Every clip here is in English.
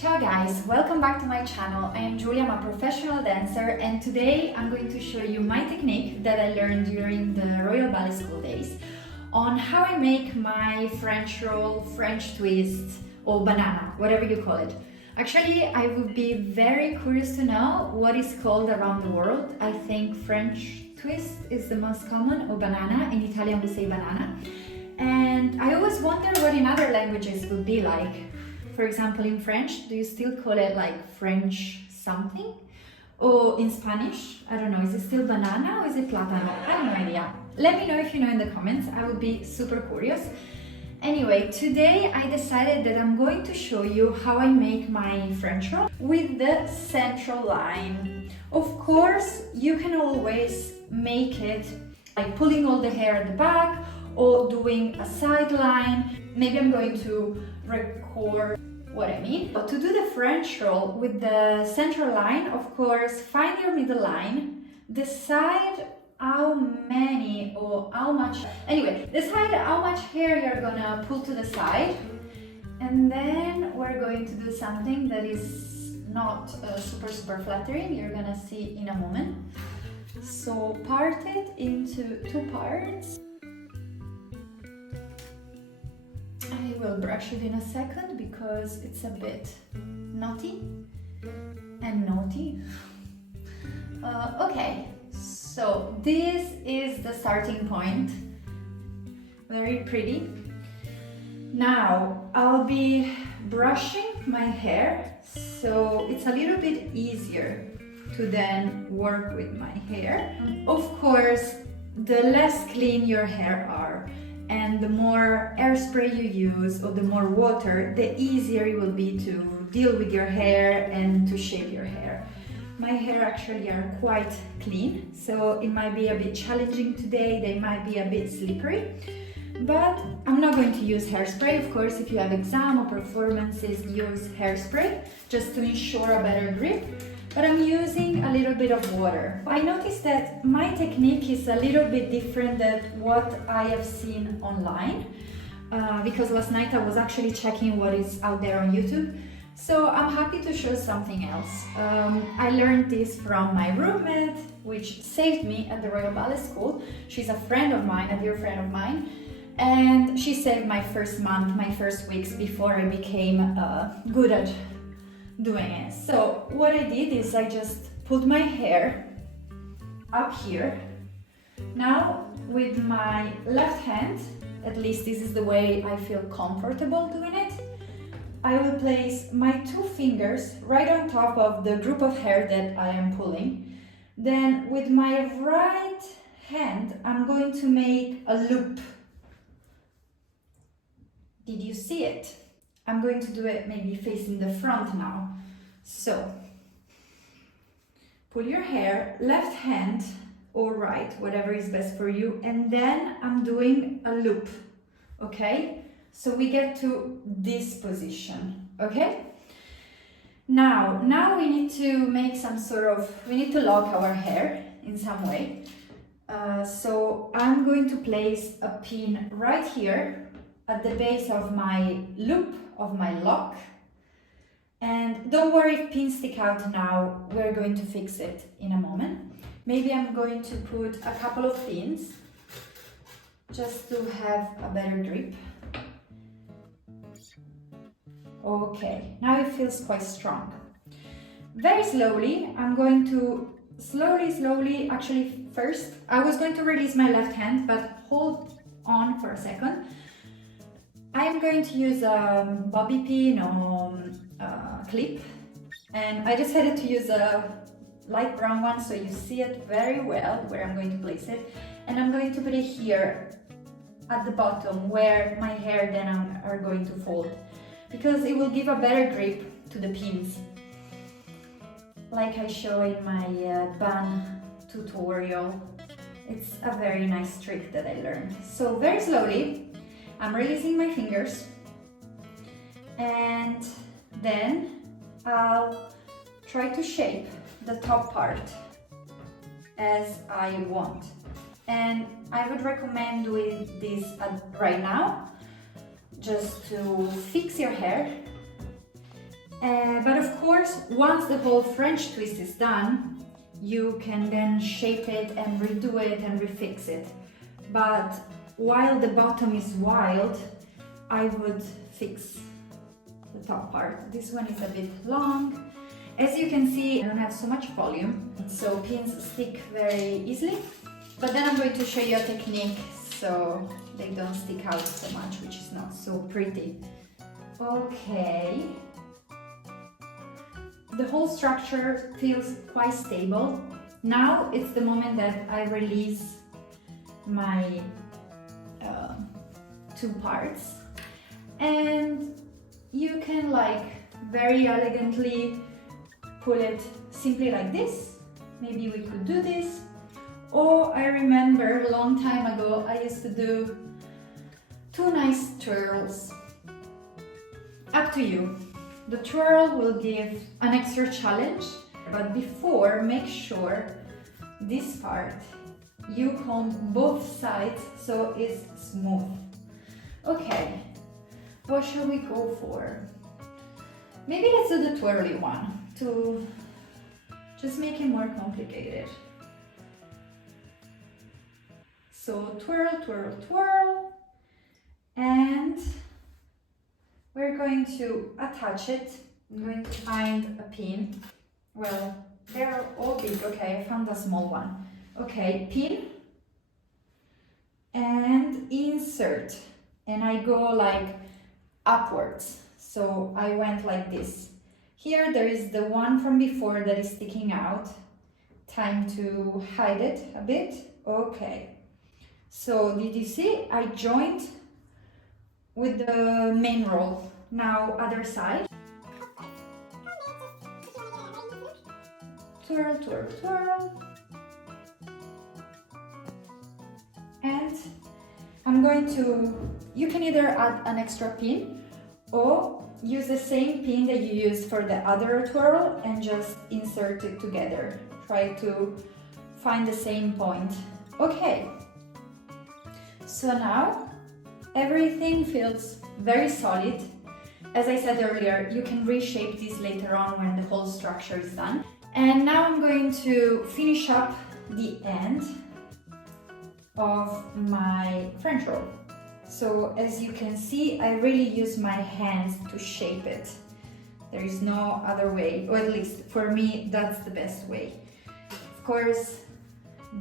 Ciao guys, welcome back to my channel. I am Giulia, I'm a professional dancer, and today I'm going to show you my technique that I learned during the Royal Ballet School days on how I make my French roll, French twist or banana, whatever you call it. Actually, I would be very curious to know what is called around the world. I think French twist is the most common, or banana. In Italian we say banana. And I always wonder what in other languages would be like. For example, in French, do you still call it like French something? Or in Spanish, I don't know, is it still banana or is it plátano? I have no idea. Let me know if you know in the comments, I would be super curious. Anyway, today I decided that I'm going to show you how I make my French roll with the central line. Of course, you can always make it like pulling all the hair at the back or doing a side line. Maybe I'm going to record what I mean. But to do the French roll with the central line, of course, find your middle line, decide how many or how much, anyway, decide how much hair you're gonna pull to the side, and then we're going to do something that is not super flattering, you're gonna see in a moment. So part it into two parts. I will brush it in a second because it's a bit knotty and naughty. Okay, so this is the starting point. Very pretty. Now I'll be brushing my hair, so it's a little bit easier to then work with my hair. Of course, the less clean your hair are, and the more hairspray you use or the more water, the easier it will be to deal with your hair and to shape your hair. My hair actually are quite clean, so it might be a bit challenging today, they might be a bit slippery, but I'm not going to use hairspray. Of course, if you have exam or performances, use hairspray just to ensure a better grip. But I'm using a little bit of water. I noticed that my technique is a little bit different than what I have seen online, because last night I was actually checking what is out there on YouTube. So I'm happy to show something else. I learned this from my roommate, which saved me at the Royal Ballet School. She's a friend of mine, a dear friend of mine, and she saved my first month, my first weeks before I became good at doing it. So what I did is I just put my hair up here. Now with my left hand, at least this is the way I feel comfortable doing it, I will place my two fingers right on top of the group of hair that I am pulling. Then with my right hand, I'm going to make a loop. Did you see it? I'm going to do it maybe facing the front now. So, pull your hair, left hand or right, whatever is best for you, and then I'm doing a loop, okay? So we get to this position, okay? Now we need to make some sort of, we need to lock our hair in some way. So I'm going to place a pin right here at the base of my loop, of my lock. And don't worry if pins stick out now, we're going to fix it in a moment. Maybe I'm going to put a couple of pins just to have a better grip. Okay, now it feels quite strong. Very slowly, I'm going to slowly, actually first, I was going to release my left hand, but hold on for a second. I'm going to use a bobby pin or clip, and I decided to use a light brown one so you see it very well where I'm going to place it, and I'm going to put it here at the bottom where my hair then are going to fold, because it will give a better grip to the pins, like I show in my bun tutorial. It's a very nice trick that I learned. So very slowly I'm releasing my fingers, and then I'll try to shape the top part as I want. And I would recommend doing this right now, just to fix your hair But of course, once the whole French twist is done, you can then shape it and redo it and refix it. But while the bottom is wild, I would fix the top part. This one is a bit long. As you can see, I don't have so much volume, so pins stick very easily. But then I'm going to show you a technique so they don't stick out so much, which is not so pretty. Okay. The whole structure feels quite stable. Now it's the moment that I release my two parts, and you can like very elegantly pull it simply like this. Maybe we could do this. Or I remember a long time ago I used to do two nice twirls. Up to you. The twirl will give an extra challenge, but before, make sure this part you comb both sides so it's smooth. Okay, what shall we go for? Maybe let's do the twirly one to just make it more complicated. So twirl, twirl, twirl, and we're going to attach it. I'm going to find a pin. Well, they're all big. Okay, I found a small one. Okay, pin and insert. And I go like upwards. So I went like this. Here there is the one from before that is sticking out. Time to hide it a bit. Okay. So did you see? I joined with the main roll. Now other side. Twirl, twirl, twirl. And I'm going to, you can either add an extra pin or use the same pin that you used for the other twirl and just insert it together. Try to find the same point. Okay. So now everything feels very solid. As I said earlier, you can reshape this later on when the whole structure is done. And now I'm going to finish up the end of my French roll. So as you can see, I really use my hands to shape it. There is no other way, or at least for me, that's the best way. Of course,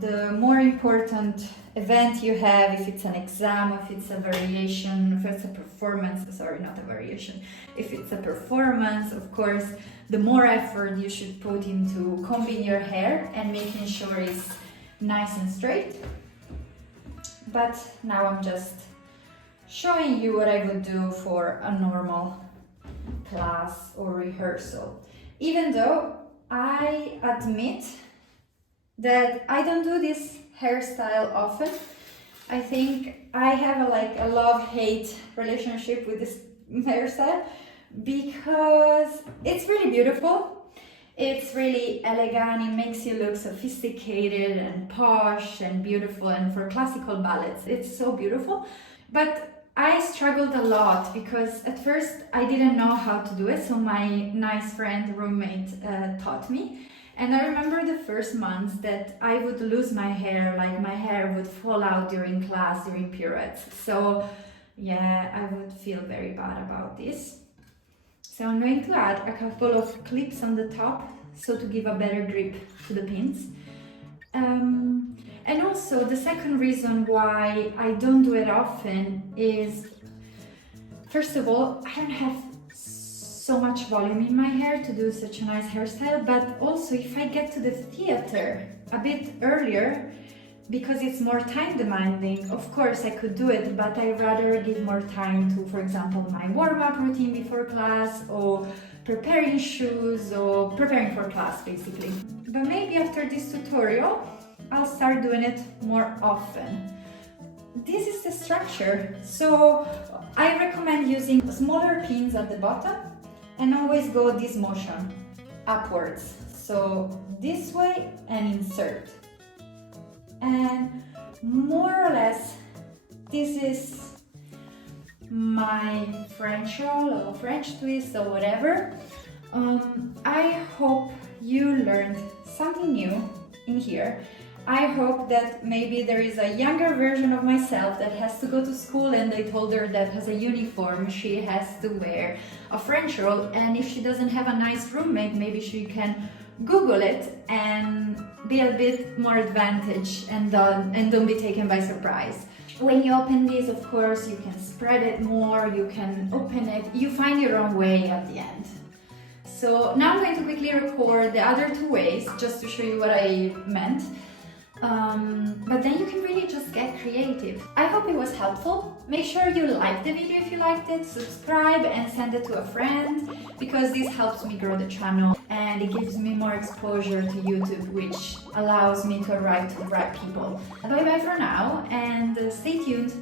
the more important event you have, if it's an exam, if it's a variation, if it's a performance, sorry, not a variation, if it's a performance, of course, the more effort you should put into combing your hair and making sure it's nice and straight. But now I'm just showing you what I would do for a normal class or rehearsal. Even though I admit that I don't do this hairstyle often. I think I have a love-hate relationship with this hairstyle because it's really beautiful. It's really elegant, it makes you look sophisticated and posh and beautiful, and for classical ballets it's so beautiful. But I struggled a lot because at first I didn't know how to do it, so my nice friend, roommate taught me. And I remember the first months that I would lose my hair, like my hair would fall out during class, during pirouettes. So yeah, I would feel very bad about this. So I'm going to add a couple of clips on the top, so to give a better grip to the pins. And also the second reason why I don't do it often is, first of all, I don't have so much volume in my hair to do such a nice hairstyle, but also if I get to the theater a bit earlier, because it's more time demanding, of course I could do it, but I rather give more time to, for example, my warm-up routine before class, or preparing shoes, or preparing for class basically. But maybe after this tutorial I'll start doing it more often. This is the structure, so I recommend using smaller pins at the bottom and always go this motion upwards, so this way and insert. And more or less this is my French roll or French twist or whatever. I hope you learned something new in here. I hope that maybe there is a younger version of myself that has to go to school and they told her that as a uniform she has to wear a French roll, and if she doesn't have a nice roommate, maybe she can Google it and be a bit more advantaged and don't be taken by surprise. When you open this, of course, you can spread it more, you can open it, you find your own way at the end. So now I'm going to quickly record the other two ways just to show you what I meant. But then you can really just get creative. I hope it was helpful. Make sure you like the video if you liked it, subscribe and send it to a friend, because this helps me grow the channel and it gives me more exposure to YouTube, which allows me to arrive to the right people. Bye bye for now and stay tuned.